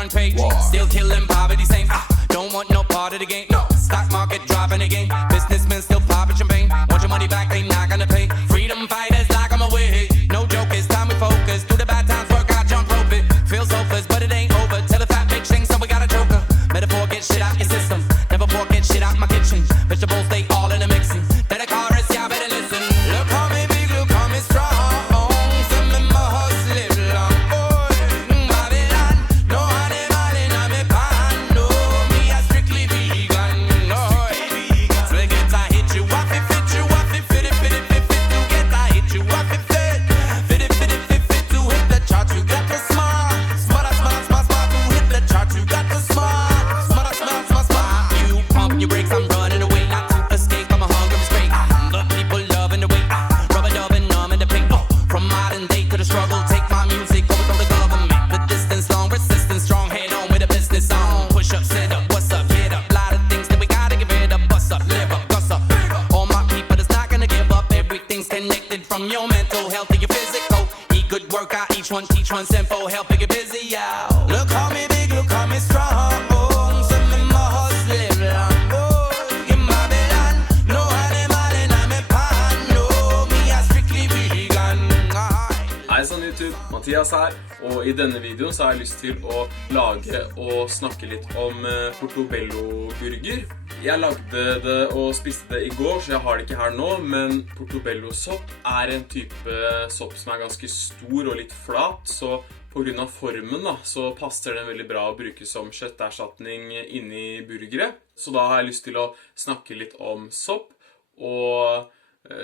front page. Still killing poverty saints. Don't want no part of the game. Stock market dropping again. Businessmen still popping champagne. Want your money back, they not gonna pay. Freedom fighters like I'm away. No joke, it's time we focus. Through the bad times, work out, jump rope it. Feels hopeless, but it ain't over. Tell a fat bitch thing, so we got a joker. Metaphor, get shit out your system. Never pork, get shit out my kitchen. Vegetables, they all in a mixing. Better chorus, y'all better listen. Look how me big, look how me strong. Some of my hustle live long. Babylon, no animal in me pan. No, me a strictly vegan. No, so we get I hit you up, it fit you up, it fit it, fit it, fit it. To get I hit you up, it fit. Fit it, fit it, fit it. To hit the chart, you got the smart. Smart, smart, smart, smart. To hit the chart, you got the smart. Smart, smart, smart, smart. You pump your brakes, I'm running away. Not to escape, I'm a hungry straight. The people loving the way. Rubber dubbing, numb in the paint. From modern day to the struggle, take my music over from the government. The distance long, resistance strong. Head on with a business on. Push up, sit up, what's up, get up. Lot of things that we gotta give it up. Bust up, live up, bust up. All my people that's not gonna give up. Everything's connected from your mental health to your physical. Eat good, work out, each one teach one simple. Help you get busy, yeah. Look how me big, look how me strong. Some of my hustle live long. In Babylon, no animal in me pan. No, me a strictly vegan. Hei sann YouTube, Mathias her, og I denne videoen så har jeg lyst til å lage og snakke litt om portobello-burger. Jeg lagde det og spiste det I går, så jeg har det ikke her nå, men portobello-sopp en type sopp som ganske stor og litt flat, så på grunn av formen da, så passer den veldig bra å bruke som kjøtterstatning inni burgere. Så da har jeg lyst til å snakke litt om sopp, og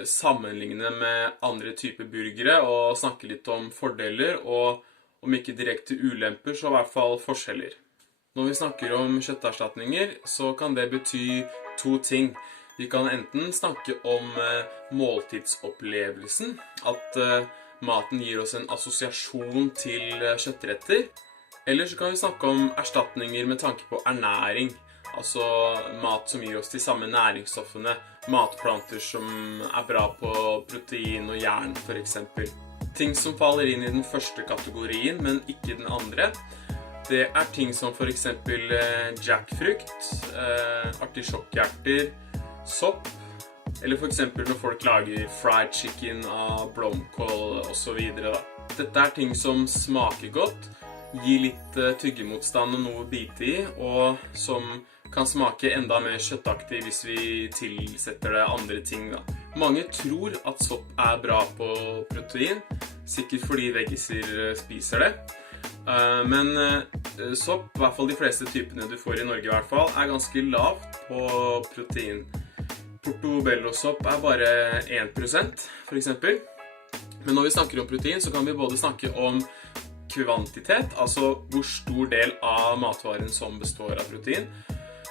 sammenligne med andre typer burgere og snakke litt om fordeler og om ikke direkte ulemper så I hvert fall forskjeller. Når vi snakker om kjøtterstatninger så kan det bety to ting. Vi kan enten snakke om måltidsopplevelsen, at maten gir oss en assosiasjon til kjøttretter, eller så kan vi snakke om erstatninger med tanke på ernæring. Altså mat som gir oss de samme næringsstoffene, matplanter som bra på protein og jern for eksempel. Ting som faller inn I den første kategorien, men ikke den andre, det ting som for eksempel jackfrukt, artisjokkhjerter, sopp, eller for eksempel når folk lager fried chicken av blomkål og så videre da. Dette ting som smaker godt, gir litt tyggemotstand og noe bite I, og som kan smake enda mer kjøttaktig hvis vi tilsetter det andre ting da. Mange tror at sopp bra på protein, sikkert fordi veggiser spiser det. Men sopp, I hvert fall de fleste typene du får I Norge I hvert fall, ganske lavt på protein. Portobello-sopp bare 1% for eksempel. Men når vi snakker om protein så kan vi både snakke om kvantitet, altså hvor stor del av matvaren som består av protein.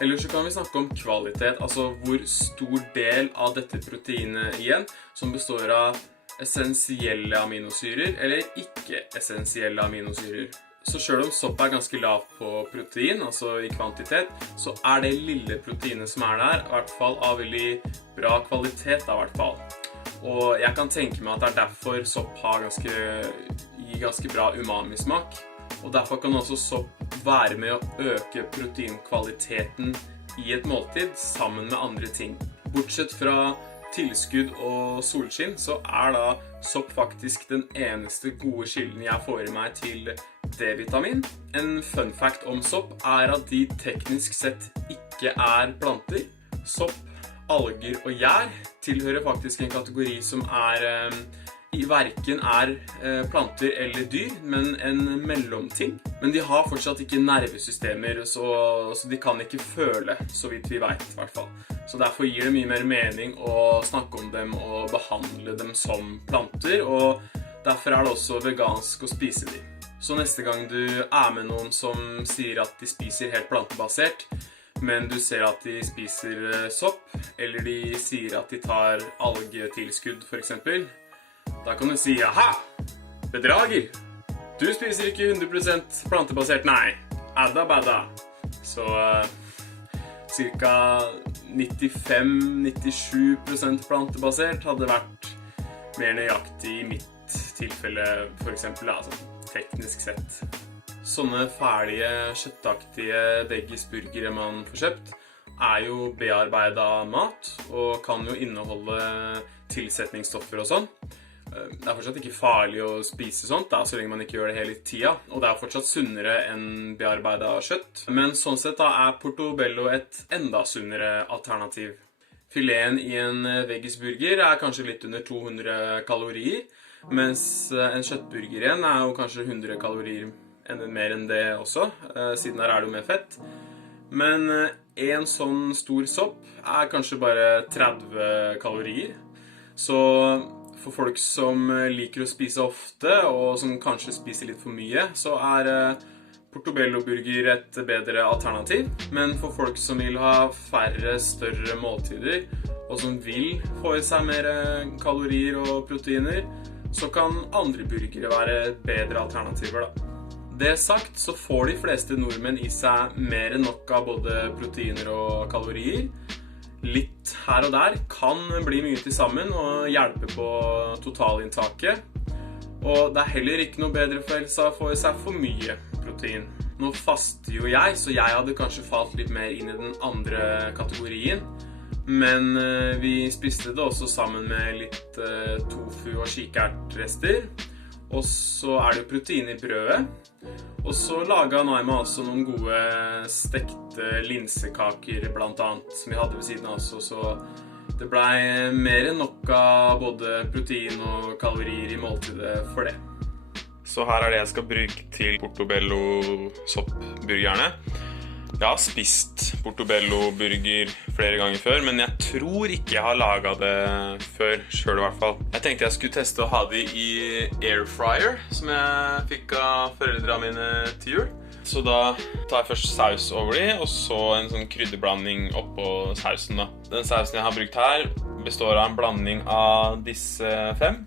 Eller så kan vi snakke om kvalitet, altså hvor stor del av dette proteinet igjen som består av essensielle aminosyrer eller ikke-essensielle aminosyrer. Så selv om sopp ganske lavt på protein, altså I kvantitet, så det lille proteinet som der, I hvert fall av veldig bra kvalitet I hvert fall. Og jeg kan tenke meg at det derfor sopp gir ganske bra umami-smak. Og derfor kan også sopp være med å øke proteinkvaliteten I et måltid sammen med andre ting. Bortsett fra tilskudd og solskinn, så da sopp faktisk den eneste gode kilden jeg får I meg til D-vitamin. En fun fact om sopp at de teknisk sett ikke planter. Sopp, alger og gjær tilhører faktisk en kategori som hverken planter eller dyr, men en mellomting. Men de har fortsatt ikke nervesystemer, så de kan ikke føle, så vidt vi vet I hvert fall. Så derfor gir det mye mer mening å snakke om dem og behandle dem som planter, og derfor det også vegansk å spise dem. Så neste gang du med noen som sier at de spiser helt plantebasert, men du ser at de spiser sopp, eller de sier at de tar algetilskudd for eksempel, da kan du si, aha, bedrager. Du spiser ikke 100% plantebasert, nei. Adda badda. Så cirka 95-97% plantebasert hadde vært mer nøyaktig I mitt tilfelle, for eksempel, altså, teknisk sett. Sånne ferdige, kjøttaktige veggisburgere man får kjøpt, jo bearbeidet mat, og kan jo inneholde tilsetningsstoffer og sånn. Det fortsatt ikke farlig å spise sånt, da, så lenge man ikke gjør det hele tida, og det fortsatt sunnere enn bearbeidet kjøtt. Men sånn sett da Portobello et enda sunnere alternativ. Fileten i en veggisburger kanskje litt under 200 kalorier, mens en kjøttburger igjen jo kanskje 100 kalorier enda mer enn det også, siden her det jo mer fett. Men en sånn stor sopp kanskje bare 30 kalorier, så for folk som liker å spise ofte, og som kanskje spiser litt for mye, så Portobello-burger et bedre alternativ. Men for folk som vil ha færre, større måltider, og som vil få i seg mer kalorier og proteiner, så kan andre burgere være bedre alternativer da. Det sagt, så får de fleste nordmenn i seg mer enn nok av både proteiner og kalorier. Litt her og der kan bli mye til sammen og hjelpe på totalinntaket. Og det heller ikke noe bedre for helsa å få i seg for mye protein. Nå faster jo jeg, så jeg hadde kanskje falt litt mer inn i den andre kategorien. Men vi spiste det også sammen med litt tofu og kikertrester. Og så det jo protein i brødet. Og så laget Naima også noen gode stekte linsekaker blant annet, som vi hadde ved siden av oss. Så det ble mer enn nok av både protein og kalorier i måltidet for det. Så her det jeg skal bruke til Portobello soppburgerne. Jeg har spist Portobello-burger flere ganger før, men jeg tror ikke jeg har laget det før selv i hvert fall. Jeg tenkte jeg skulle teste å ha det i airfryer, som jeg fikk av foreldrene mine til jul. Så da tar jeg først saus over de, og så en sånn krydderblanding oppå sausen da. Den sausen jeg har brukt her består av en blanding av disse 5.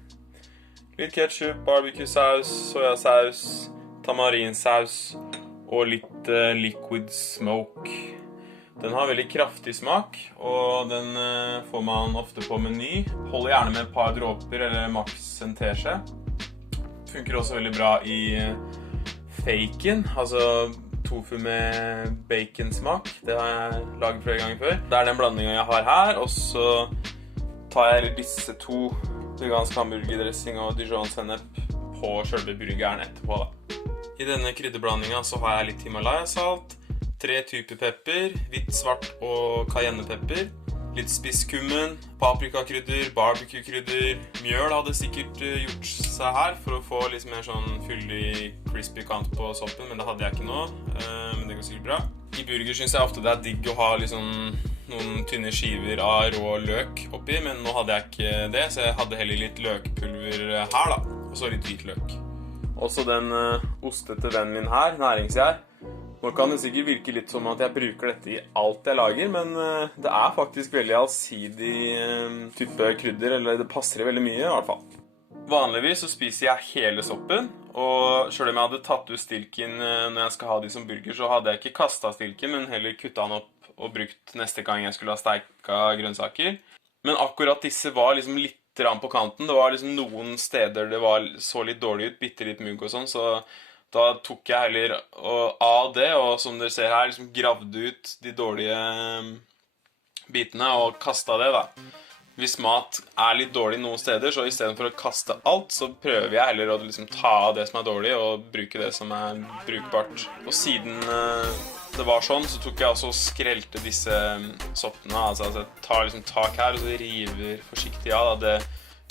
Litt ketchup, barbecue-saus, sojasaus, tamarinsaus og litt liquid smoke. Den har veldig kraftig smak, og den får man ofte på meny. Holder gjerne med et par dråper, eller maks en teskje. Funker også veldig bra i bacon, altså tofu med baconsmak. Det har jeg laget flere ganger før. Det den blandingen jeg har her, og så tar jeg disse 2 vegansk hamburgerdressing og Dijon-sennep på selve burgeren etterpå da. I denne krydderblandingen så har jeg litt Himalaya-salt, 3 typer pepper, hvitt, svart og cayennepepper, litt spisskummen, paprikakrydder, barbecue-krydder. Mjøl hadde sikkert gjort seg her for å få litt mer sånn fyldig, crispy kant på soppen, men det hadde jeg ikke nå, men det går sikkert bra. I burger synes jeg ofte det digg å ha liksom noen tynne skiver av rå løk oppi, men nå hadde jeg ikke det, så jeg hadde heller litt løkpulver her da, og så litt hvit løk. Også den ostete vennen min her, næringsgjær. Nå kan det sikkert virke litt som at jeg bruker dette i alt jeg lager, men det faktisk veldig allsidig type krydder, eller det passer veldig mye i hvert fall. Vanligvis så spiser jeg hele soppen, og selv om jeg hadde tatt ut stilken når jeg skal ha de som burger, så hadde jeg ikke kastet stilken, men heller kuttet den opp og brukt neste gang jeg skulle ha steiket grønnsaker. Men akkurat disse var liksom litt på kanten. Det var liksom noen steder det så litt dårlig ut, bitte litt mugg og sånn, så da tok jeg heller av det, og som dere ser her, liksom gravde ut de dårlige bitene og kastet det da. Hvis mat litt dårlig noen steder, så i stedet for å kaste alt, så prøver jeg heller å liksom ta av det som dårlig, og bruke det som brukbart. Og siden det var sånn, så tok jeg også og skrelte disse soppene. Altså jeg tar liksom tak her, og så river forsiktig av det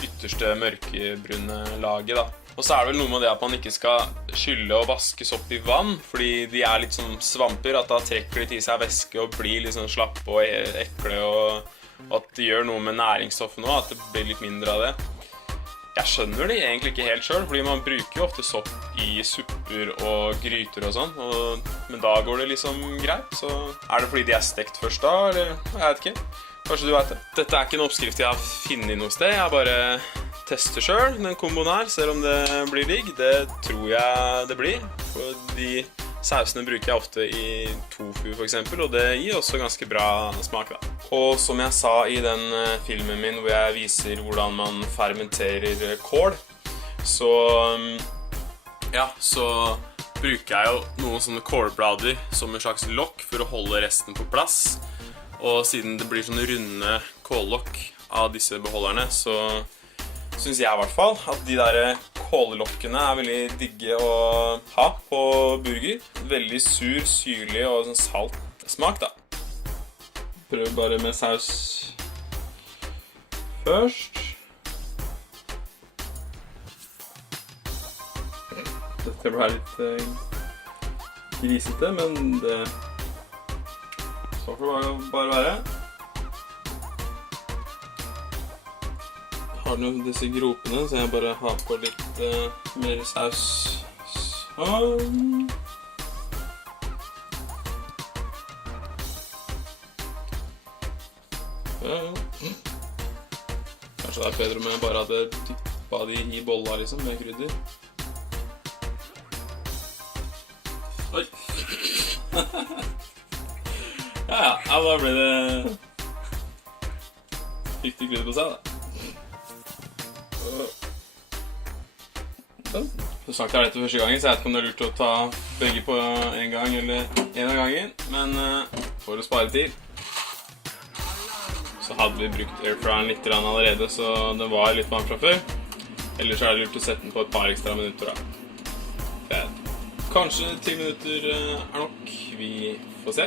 ytterste mørkebrune laget da. Og så det vel noe med det at man ikke skal skylle og vaske sopp i vann, fordi de litt sånn svamper, at da trekker de til seg væske og blir litt sånn slappe og ekle, og at det gjør noe med næringsstoffene også, at det blir litt mindre av det. Jeg skjønner det egentlig ikke helt selv, fordi man bruker jo ofte sopp i supper og gryter og sånn, men da går det liksom greit. Så det fordi de stekt først da, eller jeg vet ikke. Kanskje du vet det. Dette ikke en oppskrift jeg har funnet noe sted, jeg bare tester selv den komboen her, ser om det blir digg. Det tror jeg det blir, for de sausene bruker jeg ofte i tofu for eksempel, og det gir også ganske bra smak da. Og som jeg sa i den filmen min hvor jeg viser hvordan man fermenterer kål, så bruker jeg jo noen sånne kålblader som en slags lokk for å holde resten på plass. Og siden det blir sånne runde kållokk av disse beholderne, så synes jeg I hvert fall at de der kållokkene veldig digge å ha på burger. Veldig sur, syrlig og sånn salt smak da. Prøv bare med saus først. Dette ble litt grisete, men det så får det bare være. Jeg har nå disse gropene, så jeg bare har på litt mer saus. Sånn. Kanskje det bedre om jeg bare hadde dyppet de I bolla liksom, med krydder. Oi! Ja, da ble det riktig krydder på seg da. Sånn. Så sagt er dette første gangen, så jeg vet ikke om det lurt å ta begge på en gang eller en av gangen, men for å spare tid så hadde vi brukt airfryeren litt allerede, så den var litt varm fra før. Ellers er det lurt å sette den på et par ekstra minutter da. Kanskje 10 minutter nok, vi får se.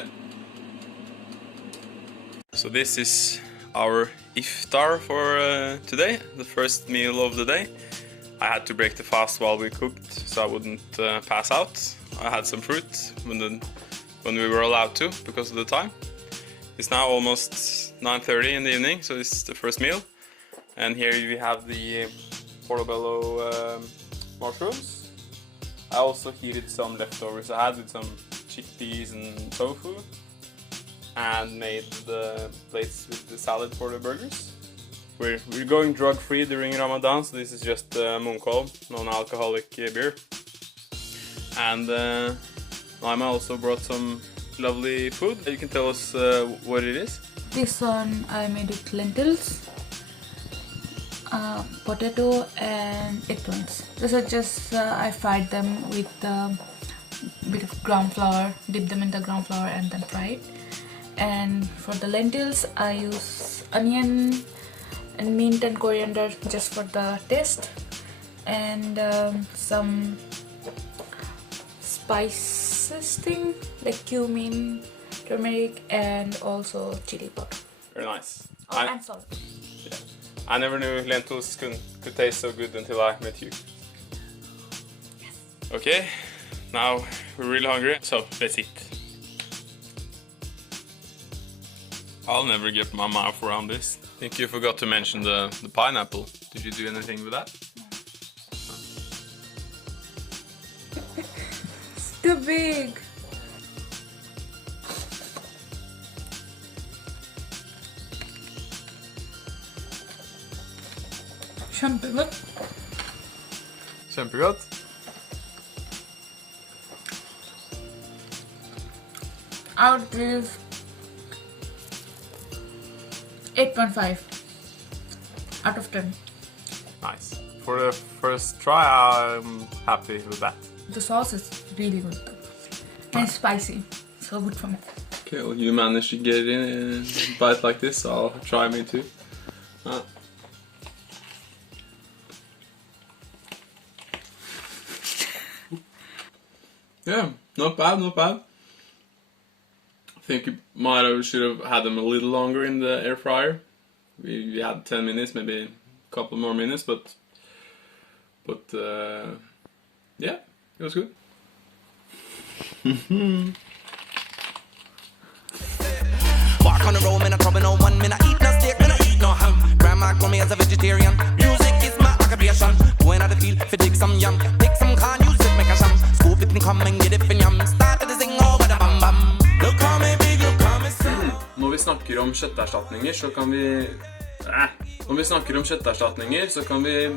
So this is our iftar for today, the first meal of the day. I had to break the fast while we cooked, so I wouldn't pass out. I had some fruit when we were allowed to, because of the time. It's now almost 9:30 in the evening, so this is the first meal. And here we have the portobello mushrooms. I also heated some leftovers I had with some chickpeas and tofu, and made the plates with the salad for the burgers. We're going drug-free during Ramadan, so this is just Munkholm, non-alcoholic beer. And Naima also brought some lovely food. You can tell us what it is. This one I made with lentils, potato and eggplants. This is just I fried them with a bit of ground flour, dip them in the ground flour and then fry it. And for the lentils I use onion and mint and coriander just for the taste, and some spices thing like cumin, turmeric, and also chili powder. Very nice. And salt. Yeah. I never knew lentils could taste so good until I met you. Yes. Okay, now we're really hungry, so let's eat. I'll never get my mouth around this. I think you forgot to mention the pineapple. Did you do anything with that? It's too big. Kjempegodt. Kjempegodt. I would give 8.5 out of 10. Nice. For the first try, I'm happy with that. The sauce is really good and it's spicy, so good for me. Okay, well, you managed to get in a bite like this, so I'll try me too. Yeah, not bad, not bad. I think you should have had them a little longer in the air fryer. We had 10 minutes, maybe a couple more minutes, but yeah, it was good. Walk on the road, man, I'm trouble no one. Man, I eat no steak, man, I eat no ham. Grandma called me as a vegetarian. Music is my occupation. Going out the field, for dig some yum. Pick some corn, use it, make a sham. Scoop it and come and get it for yum. Start to sing over the bam bam. Look how me big, look how me small. Når vi snakker om kjøtterstatninger, så kan vi... Når vi snakker om kjøtterstatninger, så kan vi...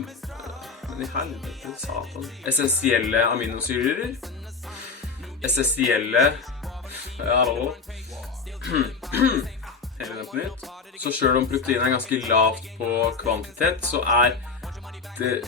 Men i helvete, satan. Essensielle aminosyrer. Essensielle... Ja, hallo. Hele den på nytt. Så selv om protein er ganske lavt på kvantitet, så er det